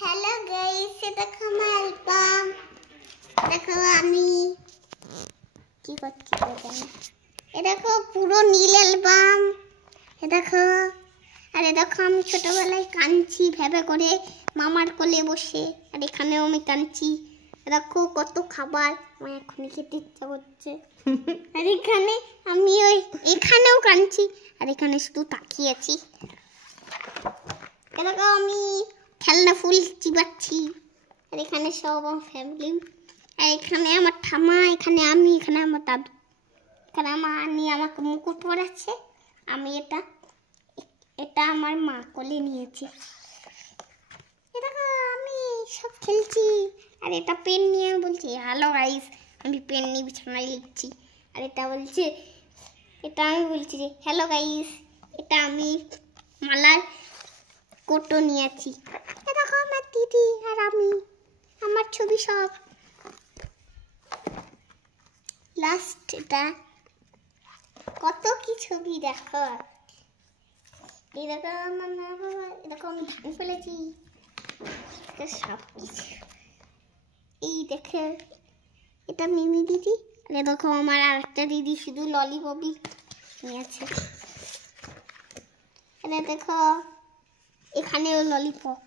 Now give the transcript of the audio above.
Hello guys, এটা দেখো আমার অ্যালবাম। দেখো আমি কি করছি এটা দেখো পুরো নীল অ্যালবাম। দেখো আর দেখো আমি ছোটবেলায় কাঁদছি ভেবে করে মামার কোলে বসে, আর এখানেও আমি কাঁদছি। দেখো কত খাবার, আমার এখনই খেতে ইচ্ছা করছে। আর এখানে আমি এখানেও কাঁদছি, আর এখানে শুধু তাকিয়ে আছি। দেখো আমি খেলনা ফুল চিবাচ্ছি, আর এখানে সব আমার ফ্যামিলি, আর এখানে আমার ঠামা, এখানে আমি, এখানে আমার দাদু, এখানে আমার আনি আমাকে মুকুট পরাচ্ছে। আমি এটা আমার মা কোলে নিয়েছি। দেখো আমি সব খেলছি, আর এটা পেন নিয়ে বলছি হ্যালো গাইস, আমি পেন নিয়ে বিছানায় লিখছি। আর এটা বলছে, এটা আমি বলছি যে হ্যালো গাইস, এটা আমি মালার কোটো নিয়েছি। দেখো আমার দিদি আর আমি, আমার ছবি সব লাস্ট। এটা কত কি ছবি দেখো। এই দেখো আমার মা বাবা, এরকম আমি ধান ফেলেছি সব কিছু। এই দেখো এটা মিমি দিদি, আর দেখো আমার আর একটা দিদি শুধু ললিপপই নিয়েছে। এটা দেখো এখানেও ললিপপ।